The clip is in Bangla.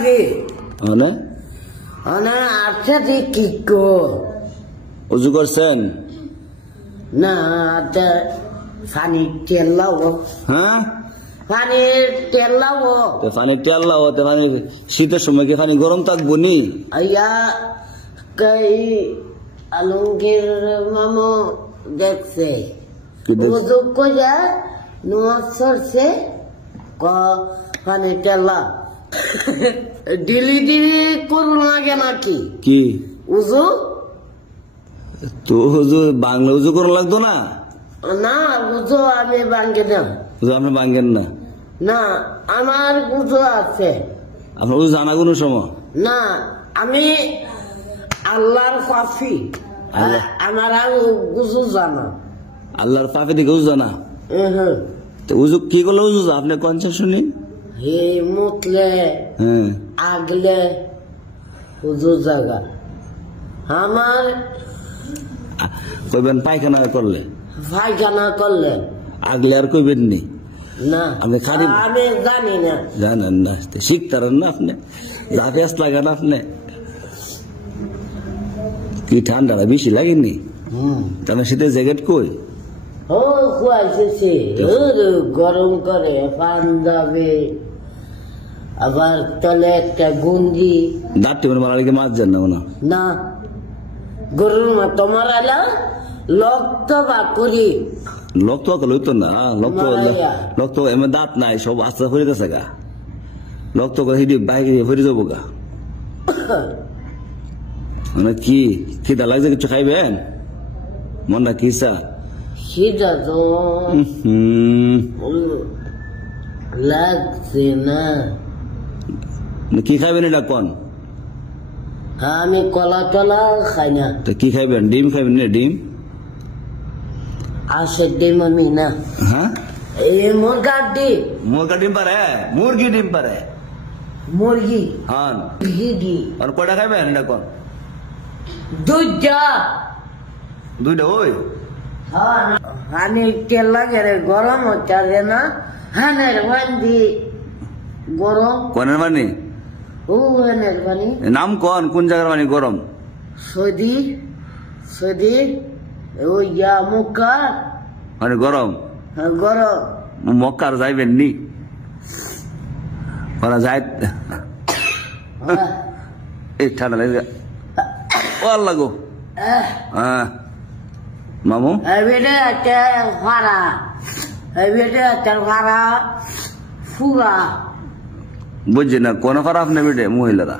আছে আচ্ছা কি কো উজু করছেন না পানি তেল লাও হ্যাঁ পানির তেল লাও পানি তেল লাও পানি শীতের সময় কি পানি গরম থাকবো নি আইয়া কই আলমগীর মামু দেখছে উজু করে নোয়াজ সরছে পানি তেল ডিলি করুন লাগে নাকি কি উজু তো উজু বাংলা উজু করা লাগতো না না উজু আমি ভাঙ্গে না উজু আপনি ভাঙ্গেন না না আমার উজু আছে আপনার উজু জানা কোনো সময় না আমি আল্লাহর পাফি আমার আর উজু জানা আল্লাহর পাফি দিকে উজু জানা তো উজু কি করলে উজু আপনি কনসেন শুনি হে মুতলে আগলে উজু জায়গা আমার কইবেন পায়খানা করলে আগলে আর কইবেন নি না আপনি খালি আমি জানি না জানেন না শিখতারেন না আপনি যা পেঁয়াজ লাগান আপনি কি ঠান্ডাটা বেশি লাগেনি তাহলে শীতে জ্যাকেট কই ও খুয়াইছে গরম করে পাঞ্জাবে আবার তলে একটা গুঞ্জি দাঁতটি মানে মারালিকে মাছ যান না না গরুর মতো মারালা লক্ত বা করি লক্ত লইতো না লক্ত এমন দাঁত নাই সব আস্তে ফিরে গেছে গা লক্ত করে হিডি বাইকে ফিরে যাবো গা মানে কি খিদা লাগছে কিছু খাইবেন মনটা কি স্যার খিদা তো লাগছে না কি খাইবেন এটা কোন আমি কলা টলা খাই না তো কি খাইবেন ডিম খাইবেন না ডিম আসে ডিম আমি না হ্যাঁ এই মুরগার ডিম পারে মুরগি ডিম পারে মুরগি হ্যাঁ মুরগি আর কয়টা খাইবেন এটা কোন দুইটা ওই হানি তেল লাগে রে গরম হচ্ছে না হানের বান্দি গরম কোনের মানে ও হানের বানি নাম কোন জায়গার মানে গরম সৌদি ওই মক্কা মানে গরম মক্কার যাইবেন নি ওরা যায় এই ঠান্ডা লাগে ও আল্লাহ গো মামু ফুরা বুঝছি না কোন খারাপ নেই বেটে মহিলারা